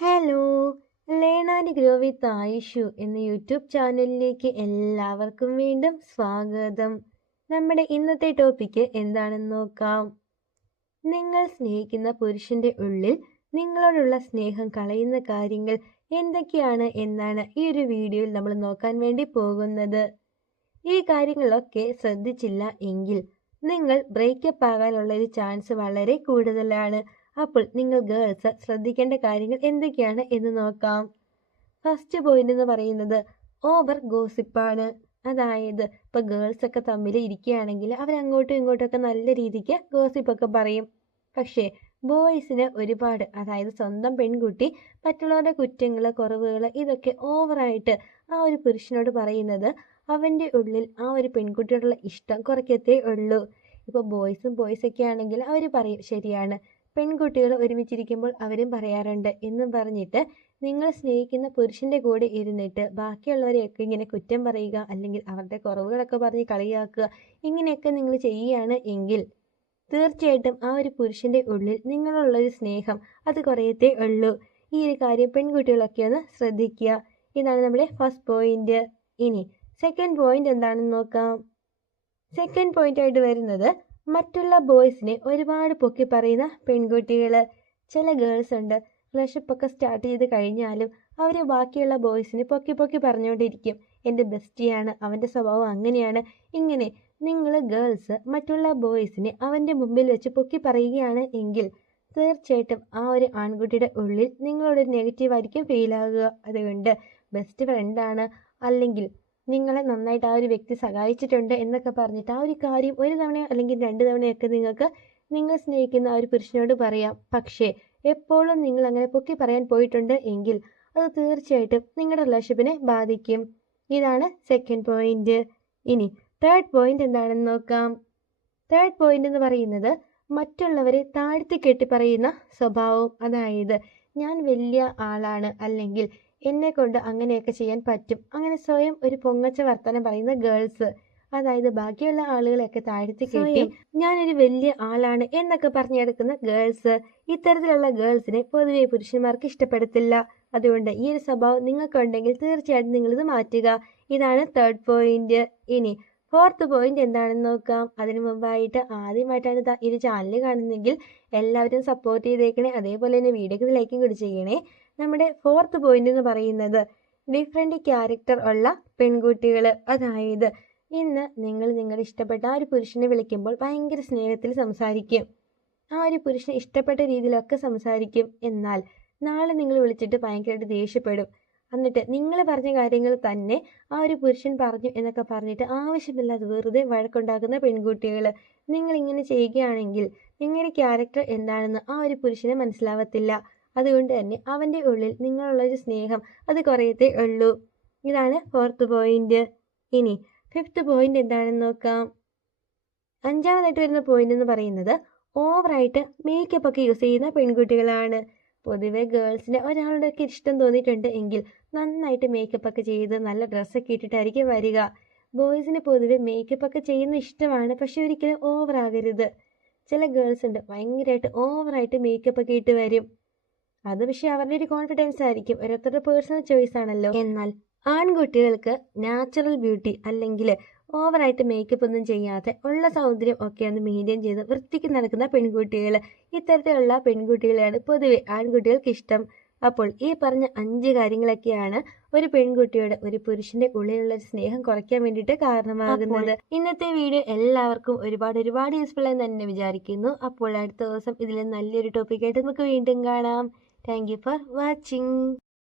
Hello! Learn and grow with Ayishu എന്ന YouTube ചാനലിലേക്ക് എല്ലാവർക്കും വീണ്ടും സ്വാഗതം. നമ്മുടെ ഇന്നത്തെ ടോപ്പിക്ക് എന്താണെന്ന് നോക്കാം. നിങ്ങൾ സ്നേഹിക്കുന്ന പുരുഷന്റെ ഉള്ളിൽ നിങ്ങളോടുള്ള സ്നേഹം കളയുന്ന കാര്യങ്ങൾ എന്തൊക്കെയാണ് എന്നാണ് ഈ ഒരു വീഡിയോയിൽ നമ്മൾ നോക്കാൻ വേണ്ടി പോകുന്നത്. ഈ കാര്യങ്ങളൊക്കെ ശ്രദ്ധിച്ചില്ല എങ്കിൽ നിങ്ങൾ ബ്രേക്കപ്പ് ആകാനുള്ള ഒരു ചാൻസ് വളരെ കൂടുതലാണ്. അപ്പോൾ നിങ്ങൾ ഗേൾസ് ശ്രദ്ധിക്കേണ്ട കാര്യങ്ങൾ എന്തൊക്കെയാണ് എന്ന് നോക്കാം. ഫസ്റ്റ് പോയിന്റ് എന്ന് പറയുന്നത് ഓവർ ഗോസിപ്പാണ്. അതായത് ഇപ്പോൾ ഗേൾസ് ഒക്കെ തമ്മിൽ ഇരിക്കുകയാണെങ്കിൽ അവരങ്ങോട്ടും ഇങ്ങോട്ടും ഒക്കെ നല്ല രീതിക്ക് ഗോസിപ്പൊക്കെ പറയും. പക്ഷേ ബോയ്സിന് ഒരുപാട്, അതായത് സ്വന്തം പെൺകുട്ടി മറ്റുള്ളവരുടെ കുറ്റങ്ങൾ, കുറവുകൾ ഇതൊക്കെ ഓവറായിട്ട് ആ ഒരു പുരുഷനോട് പറയുന്നത് അവൻ്റെ ഉള്ളിൽ ആ ഒരു പെൺകുട്ടിയോടുള്ള ഇഷ്ടം കുറയ്ക്കത്തേ ഉള്ളൂ. ഇപ്പോൾ ബോയ്സൊക്കെ ആണെങ്കിൽ അവർ പറയും, ശരിയാണ്, പെൺകുട്ടികൾ ഒരുമിച്ചിരിക്കുമ്പോൾ അവരും പറയാറുണ്ട് എന്നും പറഞ്ഞിട്ട് നിങ്ങൾ സ്നേഹിക്കുന്ന പുരുഷൻ്റെ കൂടെ ഇരുന്നിട്ട് ബാക്കിയുള്ളവരെയൊക്കെ ഇങ്ങനെ കുറ്റം പറയുക, അല്ലെങ്കിൽ അവരുടെ കുറവുകളൊക്കെ പറഞ്ഞ് കളിയാക്കുക, ഇങ്ങനെയൊക്കെ നിങ്ങൾ ചെയ്യുകയാണ് എങ്കിൽ തീർച്ചയായിട്ടും ആ ഒരു പുരുഷൻ്റെ ഉള്ളിൽ നിങ്ങളുള്ളൊരു സ്നേഹം അത് കുറയത്തേ ഉള്ളൂ. ഈ ഒരു കാര്യം പെൺകുട്ടികളൊക്കെ ഒന്ന് ശ്രദ്ധിക്കുക. ഇതാണ് നമ്മുടെ ഫസ്റ്റ് പോയിന്റ്. ഇനി സെക്കൻഡ് പോയിന്റ് എന്താണെന്ന് നോക്കാം. സെക്കൻഡ് പോയിന്റ് ആയിട്ട് വരുന്നത് മറ്റുള്ള ബോയ്സിനെ ഒരുപാട് പൊക്കി പറയുന്ന പെൺകുട്ടികൾ. ചില ഗേൾസ് ഉണ്ട്, ഫ്ലഷിപ്പൊക്കെ സ്റ്റാർട്ട് ചെയ്ത് കഴിഞ്ഞാലും അവർ ബാക്കിയുള്ള ബോയ്സിനെ പൊക്കി പറഞ്ഞുകൊണ്ടിരിക്കും. എൻ്റെ ബെസ്റ്റിയാണ്, അവൻ്റെ സ്വഭാവം അങ്ങനെയാണ്, ഇങ്ങനെ. നിങ്ങൾ ഗേൾസ് മറ്റുള്ള ബോയ്സിനെ അവൻ്റെ മുമ്പിൽ വെച്ച് പൊക്കി പറയുകയാണ് എങ്കിൽ തീർച്ചയായിട്ടും ആ ഒരു ആൺകുട്ടിയുടെ ഉള്ളിൽ നിങ്ങളോടൊരു നെഗറ്റീവായിരിക്കും ഫീൽ ആകുക. അതുകൊണ്ട് ബെസ്റ്റ് ഫ്രണ്ടാണ്, അല്ലെങ്കിൽ നിങ്ങളെ നന്നായിട്ട് ആ ഒരു വ്യക്തി സഹായിച്ചിട്ടുണ്ട് എന്നൊക്കെ പറഞ്ഞിട്ട് ആ ഒരു കാര്യം ഒരു തവണയോ അല്ലെങ്കിൽ 2 തവണയൊക്കെ നിങ്ങൾക്ക് നിങ്ങൾ സ്നേഹിക്കുന്ന ആ ഒരു പുരുഷനോട് പറയാം. പക്ഷേ എപ്പോഴും നിങ്ങൾ അങ്ങനെ പൊക്കി പറയാൻ പോയിട്ടുണ്ട് എങ്കിൽ അത് തീർച്ചയായിട്ടും നിങ്ങളുടെ റിലേഷൻഷിപ്പിനെ ബാധിക്കും. ഇതാണ് സെക്കൻഡ് പോയിന്റ്. ഇനി തേർഡ് പോയിന്റ് എന്താണെന്ന് നോക്കാം. തേർഡ് പോയിന്റ് എന്ന് പറയുന്നത് മറ്റുള്ളവരെ താഴ്ത്തി കെട്ടി പറയുന്ന സ്വഭാവം. അതായത് ഞാൻ വലിയ ആളാണ്, അല്ലെങ്കിൽ എന്നെ കൊണ്ട് അങ്ങനെയൊക്കെ ചെയ്യാൻ പറ്റും, അങ്ങനെ സ്വയം ഒരു പൊങ്ങച്ച വർത്തമാനം പറയുന്ന ഗേൾസ്. അതായത് ബാക്കിയുള്ള ആളുകളെയൊക്കെ താഴ്ത്തി കെട്ടി ഞാനൊരു വലിയ ആളാണ് എന്നൊക്കെ പറഞ്ഞെടുക്കുന്ന ഗേൾസ്. ഇത്തരത്തിലുള്ള ഗേൾസിനെ പൊതുവെ പുരുഷന്മാർക്ക് ഇഷ്ടപ്പെടത്തില്ല. അതുകൊണ്ട് ഈ ഒരു സ്വഭാവം നിങ്ങൾക്കുണ്ടെങ്കിൽ തീർച്ചയായിട്ടും നിങ്ങളിത് മാറ്റുക. ഇതാണ് തേർഡ് പോയിന്റ്. ഇനി ഫോർത്ത് പോയിന്റ് എന്താണെന്ന് നോക്കാം. അതിനു മുമ്പായിട്ട് ആദ്യമായിട്ടാണ് ഈ ചാനൽ കാണുന്നതെങ്കിൽ എല്ലാവരും സപ്പോർട്ട് ചെയ്തേക്കണേ. അതേപോലെ തന്നെ വീഡിയോക്ക് ലൈക്കും കൂടി ചെയ്യണേ. നമ്മുടെ ഫോർത്ത് പോയിന്റ് എന്ന് പറയുന്നത് ഡിഫറെൻ്റ് ക്യാരക്ടർ ഉള്ള പെൺകുട്ടികൾ. അതായത് ഇന്ന് നിങ്ങൾ നിങ്ങളുടെ ഇഷ്ടപ്പെട്ട ആ ഒരു പുരുഷനെ വിളിക്കുമ്പോൾ ഭയങ്കര സ്നേഹത്തിൽ സംസാരിക്കും, ആ ഒരു പുരുഷനെ ഇഷ്ടപ്പെട്ട രീതിയിലൊക്കെ സംസാരിക്കും. എന്നാൽ നാളെ നിങ്ങൾ വിളിച്ചിട്ട് ഭയങ്കരമായിട്ട് ദേഷ്യപ്പെടും. എന്നിട്ട് നിങ്ങൾ പറഞ്ഞ കാര്യങ്ങൾ തന്നെ ആ ഒരു പുരുഷൻ പറഞ്ഞു എന്നൊക്കെ പറഞ്ഞിട്ട് ആവശ്യമില്ലാതെ വെറുതെ വഴക്കുണ്ടാക്കുന്ന പെൺകുട്ടികൾ. നിങ്ങളിങ്ങനെ ചെയ്യുകയാണെങ്കിൽ നിങ്ങളുടെ ക്യാരക്ടർ എന്താണെന്ന് ആ ഒരു പുരുഷനെ മനസ്സിലാവത്തില്ല. അതുകൊണ്ട് തന്നെ അവൻ്റെ ഉള്ളിൽ നിങ്ങളുള്ളൊരു സ്നേഹം അത് കുറയത്തേ ഉള്ളൂ. ഇതാണ് ഫോർത്ത് പോയിന്റ്. ഇനി ഫിഫ്ത്ത് പോയിന്റ് എന്താണെന്ന് നോക്കാം. അഞ്ചാമതായിട്ട് വരുന്ന പോയിന്റ് എന്ന് പറയുന്നത് ഓവറായിട്ട് മേക്കപ്പ് ഒക്കെ യൂസ് ചെയ്യുന്ന പെൺകുട്ടികളാണ്. പൊതുവെ ഗേൾസിന് ഒരാളുടെയൊക്കെ ഇഷ്ടം തോന്നിയിട്ടുണ്ട് എങ്കിൽ നന്നായിട്ട് മേക്കപ്പ് ഒക്കെ ചെയ്ത് നല്ല ഡ്രസ്സൊക്കെ ഇട്ടിട്ടായിരിക്കും വരിക. ബോയ്സിന് പൊതുവെ മേക്കപ്പ് ഒക്കെ ചെയ്യുന്ന ഇഷ്ടമാണ്, പക്ഷെ ഒരിക്കലും ഓവറാകരുത്. ചില ഗേൾസ് ഉണ്ട് ഭയങ്കരമായിട്ട് ഓവറായിട്ട് മേക്കപ്പ് ഒക്കെ ഇട്ട് വരും. അത് പക്ഷെ അവരുടെ ഒരു കോൺഫിഡൻസ് ആയിരിക്കും, ഓരോരുത്തരുടെ പേഴ്സണൽ ചോയ്സ് ആണല്ലോ. എന്നാൽ ആൺകുട്ടികൾക്ക് നാച്ചുറൽ ബ്യൂട്ടി, അല്ലെങ്കിൽ ഓവറായിട്ട് മേക്കപ്പ് ഒന്നും ചെയ്യാതെ ഉള്ള സൗന്ദര്യം ഒക്കെ ഒന്ന് മെയിൻറ്റെയിൻ ചെയ്ത് വൃത്തിക്ക് നടക്കുന്ന പെൺകുട്ടികൾ, ഇത്തരത്തിലുള്ള പെൺകുട്ടികളെയാണ് പൊതുവെ ആൺകുട്ടികൾക്ക് ഇഷ്ടം. അപ്പോൾ ഈ പറഞ്ഞ 5 കാര്യങ്ങളൊക്കെയാണ് ഒരു പെൺകുട്ടിയുടെ ഒരു പുരുഷന്റെ ഉള്ളിലുള്ള സ്നേഹം കുറയ്ക്കാൻ വേണ്ടിയിട്ട് കാരണമാകുന്നത്. ഇന്നത്തെ വീഡിയോ എല്ലാവർക്കും ഒരുപാട് യൂസ്ഫുൾ ആയി തന്നെ വിചാരിക്കുന്നു. അപ്പോൾ അടുത്ത ദിവസം ഇതിൽ നല്ലൊരു ടോപ്പിക്കായിട്ട് നമുക്ക് വീണ്ടും കാണാം. Thank you for watching.